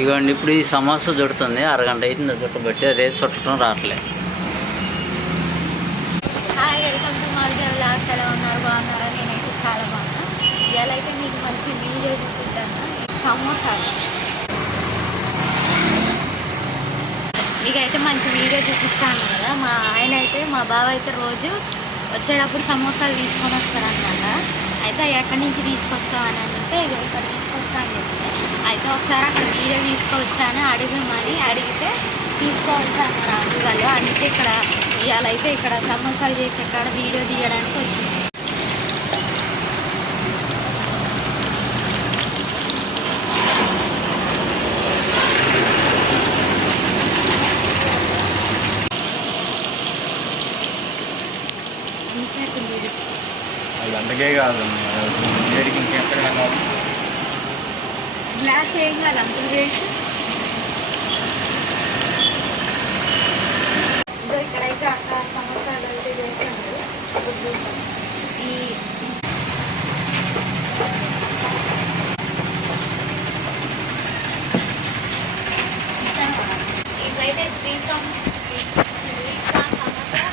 ఇగోండి ఇప్పుడు ఈ సమోసా చుడుతుంది, అరగంట అవుతుంది చుట్టబట్టి, అదే చుట్టడం రావట్లేదు. హాయ్, వెల్కమ్ టు మారుజా వ్లాగ్స్. ఎలా ఉన్నారు? బాగున్నారా? నేనైతే చాలా బాగున్నా. ఇవాళ అయితే మీకు మంచి వీడియో చూపిస్తాను. సమోసాలు మీకైతే మంచి వీడియో చూపిస్తాను కదా. మా బావ అయితే రోజు వచ్చేటప్పుడు సమోసాలు తీసుకొని వస్తారనమాట. అయితే ఎక్కడి నుంచి తీసుకొస్తావు అని అంటే ఇక్కడ తీసుకొస్తా అని చెప్తే, అయితే ఒకసారి అక్కడ వీడియో తీసుకొచ్చాను అడిగితే తీసుకోవచ్చాను రాజు వాళ్ళు. అందుకే ఇక్కడ ఇవాళ అయితే ఇక్కడ సమోసాలు చేసే కాడ వీడియో తీయడానికి వచ్చింది. గంటకే కాదు, ఇంకెక్కడ గ్లాస్ ఏం కాదు అంకుల్ చేసి. ఇక్కడైతే అక్కడ సమోసాలు అయితే చేశాను. ఇట్లయితే స్వీట్ కార్న్ సమోసా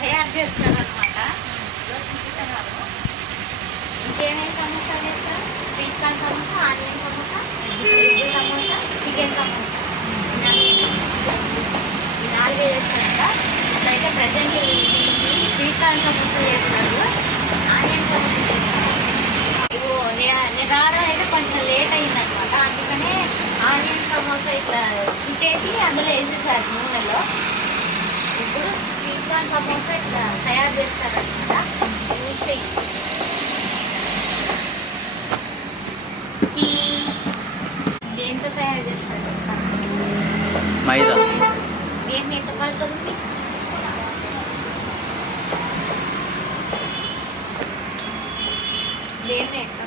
తయారు చేస్తారనమాట. చిక్కుతున్నారు. ఇంకేమేమి సమోసాలు చేస్తారు? Sweet corn samosa, onion samosa, egg samosa, chicken samosa, ఈ 4 చేస్తారంట. ఇట్లయితే ప్రజెంట్ స్వీట్ కార్న్ సమోసా చేస్తారు, ఆనియన్ సమోసా చేస్తారు. నేను రావడం అయితే కొంచెం లేట్ అయిందనమాట. అందుకనే ఆనియన్ సమోసా ఇట్లా చుట్టేసి అందులో వేసేసారు నూనెలో. ఇప్పుడు స్వీట్ కార్న్ సమోసా ఇట్లా తయారు చేస్తారనమాట. చూస్తే దేంతో తయారు చేస్తారు? మైదా. దేన్ని ఎంత పలుచదుంది? దేన్ని ఎక్కడ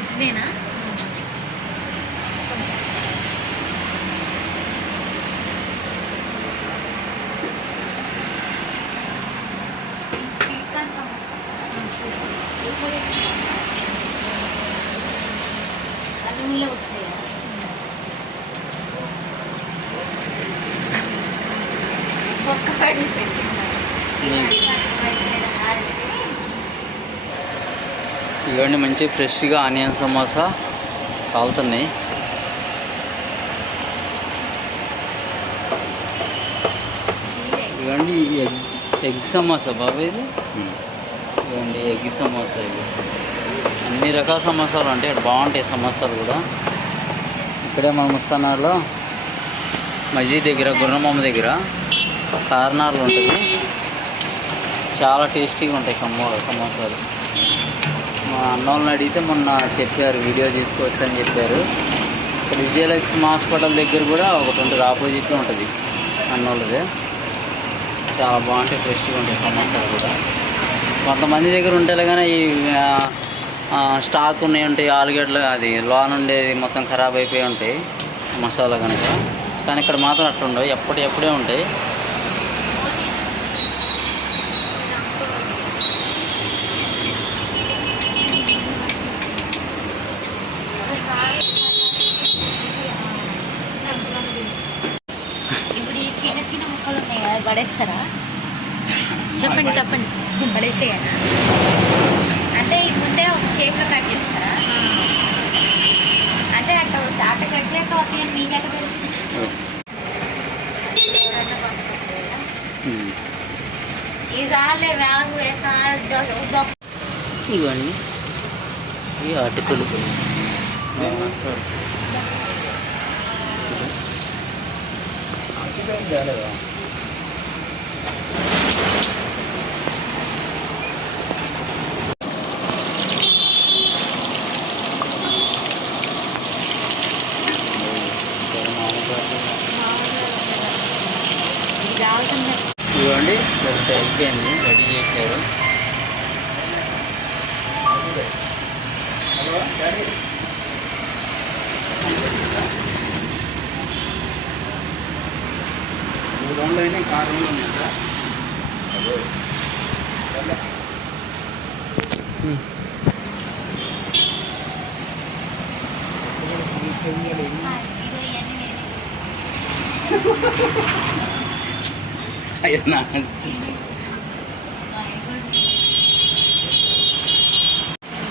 ఇట్లేనా? స్వీట్ కార్న్ సమోసా నూనెలో ఉంటాయి. ఒక్క పడి ఇవన్నీ మంచి ఫ్రెష్గా ఆనియన్ సమోసా కాలుతున్నాయి. ఇవ్వండి ఎగ్ సమోసా బాబా, ఇది ఇవ్వండి ఎగ్ సమోసా. ఇవి అన్ని రకాల సమోసాలు ఉంటాయి, ఇక్కడ బాగుంటాయి సమోసాలు కూడా. ఇక్కడే మన ముస్తానార్లో మస్జిద్ దగ్గర గుర్రమ్మ దగ్గర కార్నార్లు ఉంటుంది. చాలా టేస్టీగా ఉంటాయి సమోసాలు. మా అన్నోళ్ళని అడిగితే మొన్న చెప్పారు, వీడియో తీసుకోవచ్చు అని చెప్పారు. ఇక్కడ విజయలక్ష్మి హాస్పిటల్ దగ్గర కూడా ఒకటి ఉంటుంది, ఆపోజిట్లో ఉంటుంది అన్నోళ్ళదే. చాలా బాగుంటాయి, ఫ్రెష్గా ఉంటాయి సమోసాలు కూడా. కొంతమంది దగ్గర ఉంటాయి కానీ ఈ స్టాక్ ఉన్నాయి ఉంటాయి, ఆలుగడ్డలు అది లోన్ ఉండేది మొత్తం ఖరాబ్ అయిపోయి ఉంటాయి మసాలా కనుక. కానీ ఇక్కడ మాత్రం అట్లా ఉండవు, ఎప్పుడే ఉంటాయి. ఇప్పుడు ఈ చిన్న చిన్న ముక్కలు ఉన్నాయి కదా, పడేస్తారా? చెప్పండి పడేసేయాలా? అంటే ఇది ముందే ఒక షేప్లో కట్ చేస్తారా? అంటే అట్లా కట్ చేయక కాఫీ మీకు ఎట్లా తెలుసు? ఇదాలే వ్యాగు వేసా ఇవన్నీ ఈ అటుకులు ఇవ్వండి ఒకటి అయిపోయింది, రెడీ చేశారు.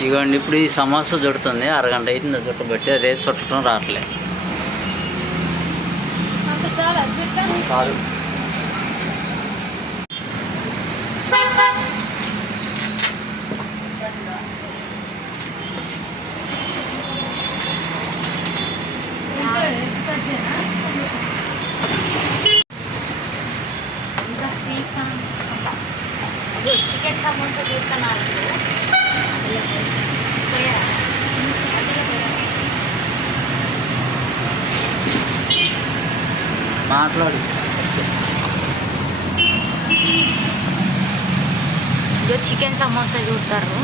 ఇగోండి ఇప్పుడు ఈ సమోసా చుడుతుంది, అరగంట అవుతుంది చుట్టబట్టి, అదే చుట్టడం రావట్లేదు. కాదు ఇంకా స్వీట్ కార్న్ అది చికెన్ సమోసా చూస్తున్నాను. మాట్లాడు. ఇదో చికెన్ సమోసా చూస్తారు.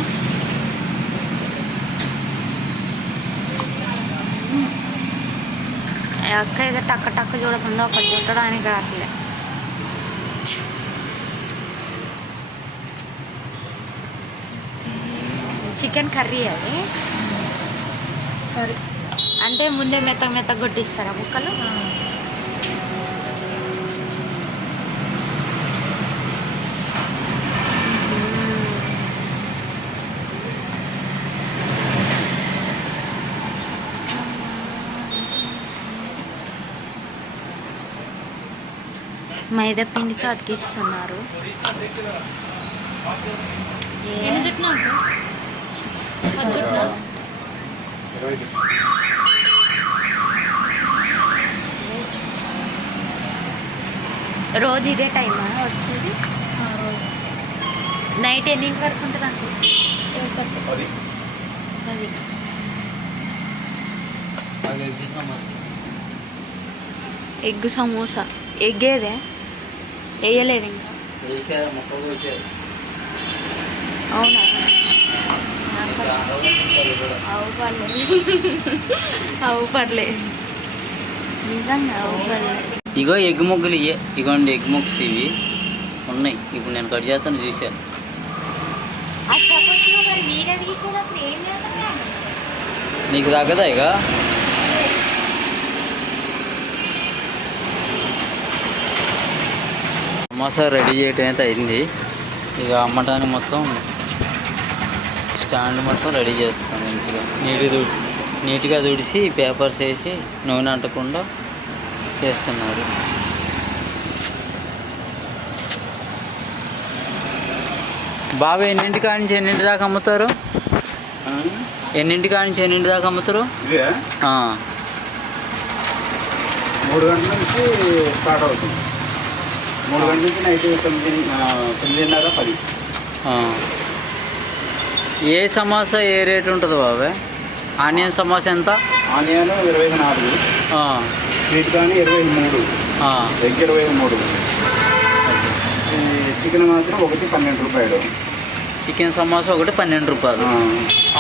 అక్క ఏదో టక్క టక్క చూడుతుందో ఒకటి చూడడానికి రావట్లే. చికెన్ కర్రీ అది కర్రీ అంటే ముందే మెత్త కొట్టిస్తారా ముక్కలు? మైదా పిండితో అతికిస్తున్నారు. రోజు ఇదే టైమా వస్తుంది? నైట్ ఎన్నింటి వరకు ఉంటుంది అండి? 10. ఎగ్ సమోసా. ఎగ్ ఏదే వేయలేదు ఇంకా. అవునా? అవు పర్లేదు నిజంగా అవు పర్లేదు. ఇగో ఎగ్ ముగ్గులు ఇవే, ఇగోండి ఎగ్ ముగ్స్ ఇవి ఉన్నాయి. ఇప్పుడు నేను కట్ చేస్తాను చూశాను. నీకు తగ్గదా ఇక? సమోసా రెడీ చేయటం అయితే అయింది. ఇక అమ్మటానికి మొత్తం స్టాండ్ మొత్తం రెడీ చేస్తాం. మంచిగా నీట్గా తుడిసి పేపర్స్ వేసి నూనె అంటకుండా చేస్తున్నారు. బాబు ఎన్నింటి కాడి నుంచి ఎన్నింటి దాకా అమ్ముతారు? ఎన్నింటి కాడి నుంచి ఎన్నింటి దాకా అమ్ముతారు? 3 గంటల నుంచి స్టార్ట్ అవుతుంది. 3 గంటల నుంచి నైట్ 9:30, 10. ఏ సమోసా ఏ రేట్ ఉంటుంది బాబాయ్? ఆనియన్ సమోసా ఎంత? Onion 24, sweet corn 23, egg 23, chicken మాత్రం ఒకటి 12 రూపాయలు. చికెన్ సమోసా ఒకటి 12 రూపాయలు.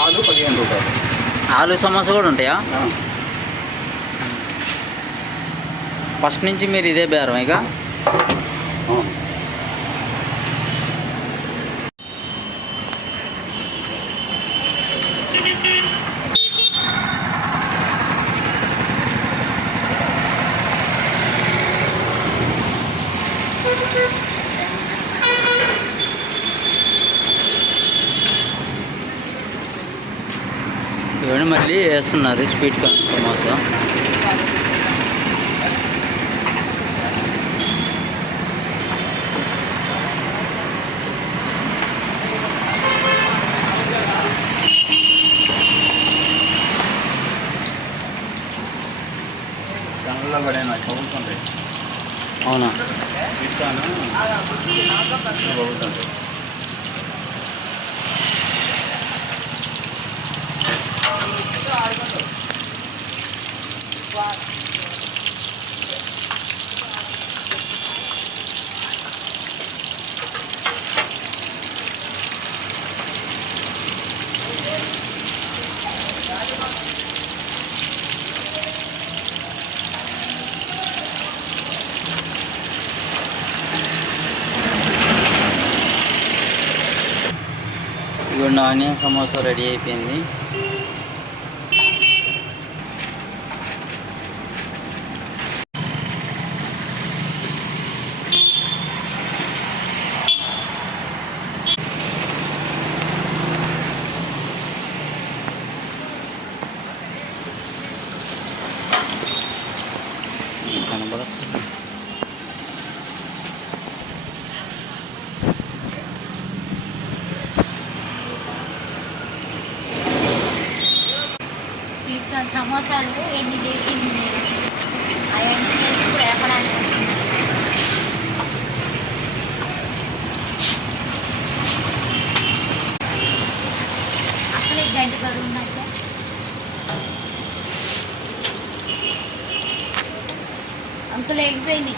ఆలు 15 రూపాయలు. ఆలు సమోసా కూడా ఉంటాయా? ఫస్ట్ నుంచి మీరు ఇదే బేరం ఇక? ఇవన్నీ మళ్ళీ వేస్తున్నారు స్వీట్ కార్న్ సమోసా. పుల్ల పడే నాకు పగులుతుంటాయి. అవునా? ఇస్తాను పగులుతుంటాయి. ఇదిగోండి ఆనియన్ సమోసా రెడీ అయిపోయింది. కనబడట్లేదు. స్వీట్ కార్న్ సమోసాలు ఎన్ని చేసింది నేను అవన్నీ చేసి ఇప్పుడు వేపడానికి వచ్చింది. అసలు ఈ గంట బరువు ఉన్నట్టే అంకులు ఎగిపోయింది.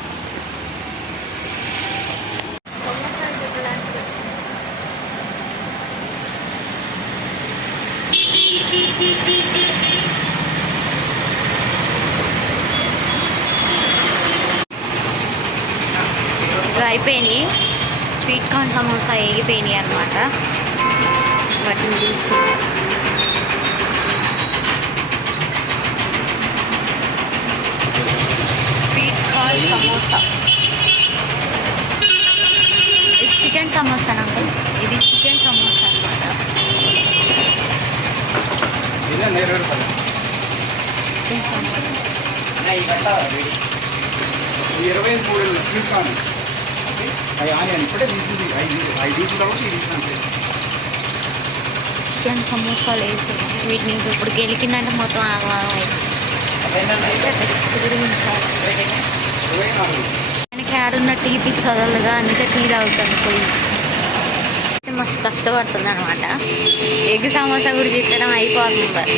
సమోసాలు పెట్టడానికి వచ్చింది. ఇవి అయిపోయినాయి. స్వీట్ కార్న్ సమోసా ఎగిపోయినాయి అన్నమాట. వాటిని తీసుకున్నాం. స్వీట్ కార్న్ సమోసా, ఇది చికెన్ సమోసా అంకుల్. ఇది చికెన్ సమోసా అన్నమాట. ఇలా నేరేడు పళ్ళు. చికెన్ సమోసా 23 స్వీట్ కార్న్ అవి ఆనియన్ ఇప్పుడే తీసుకుంది. 5 తీసుకుంటాము. ఇది తీసుకుంటే చికెన్ సమోసాలు వేసుకున్నాం. వీటిని ఇప్పుడు గెలికిందంటే మొత్తం ఆయనకి ఆడున్న టీ పిచ్చి చదవలుగా అందుకే టీ తాగుతాను పోయి. మస్తు కష్టపడుతుంది అనమాట. ఎగ్ సమోసా కూడా చుట్టడం అయిపోతుంది మరి.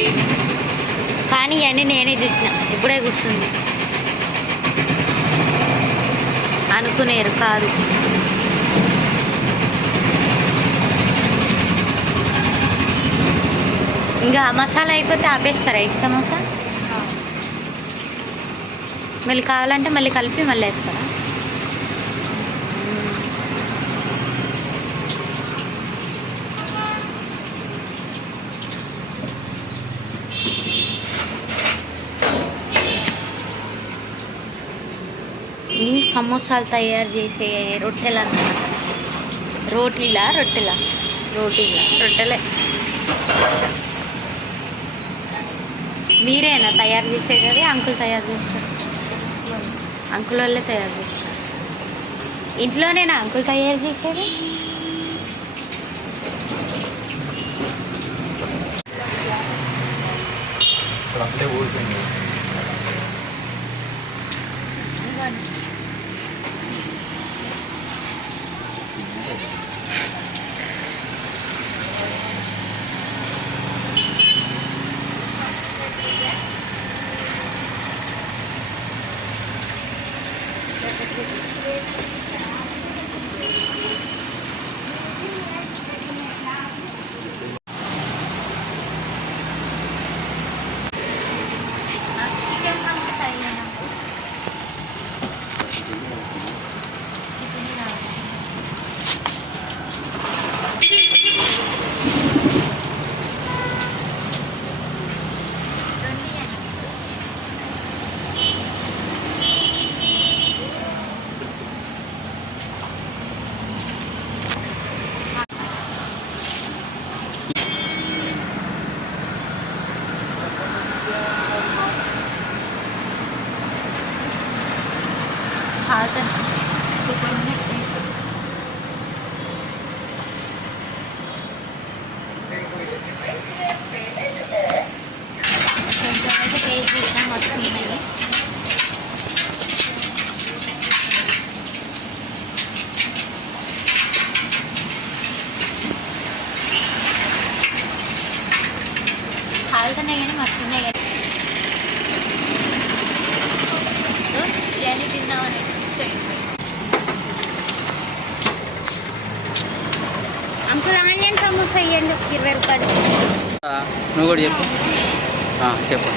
కానీ ఇవన్నీ నేనే చుట్టిన. ఇప్పుడే కూర్చుంది. అనుకునేరు కాదు. ఇంకా మసాలా అయిపోతే ఆపేస్తారా ఎగ్ సమోసా? మళ్ళీ కావాలంటే మళ్ళీ కలిపి మళ్ళీ వేస్తారా? ఈ సమోసాలు తయారు చేసే రొట్టెలు అన్నమాట. రొట్టెలే. మీరేనా తయారు చేసేది? అది అంకుల్ తయారు చేస్తారు. అంకుల్ వాళ్ళే తయారు చేస్తారు. ఇంట్లోనేనా అంకుల్ తయారు చేసేది? అప్పుడే ఊడిపోయింది. చికెన్ సమోసా అయ్యాను. చికెన్ కొంచెం అయితే టేస్ట్ చేసినా మొత్తం ఉన్నాయి. కానీ మస్తు ఉన్నాయి కదా. సో ఇవన్నీ తిందామని అంకుల్ ఆనియన్ సమోసా ఇవ్వండి 20 రూపాయలు. నువ్వు కూడా చెప్పు చెప్పు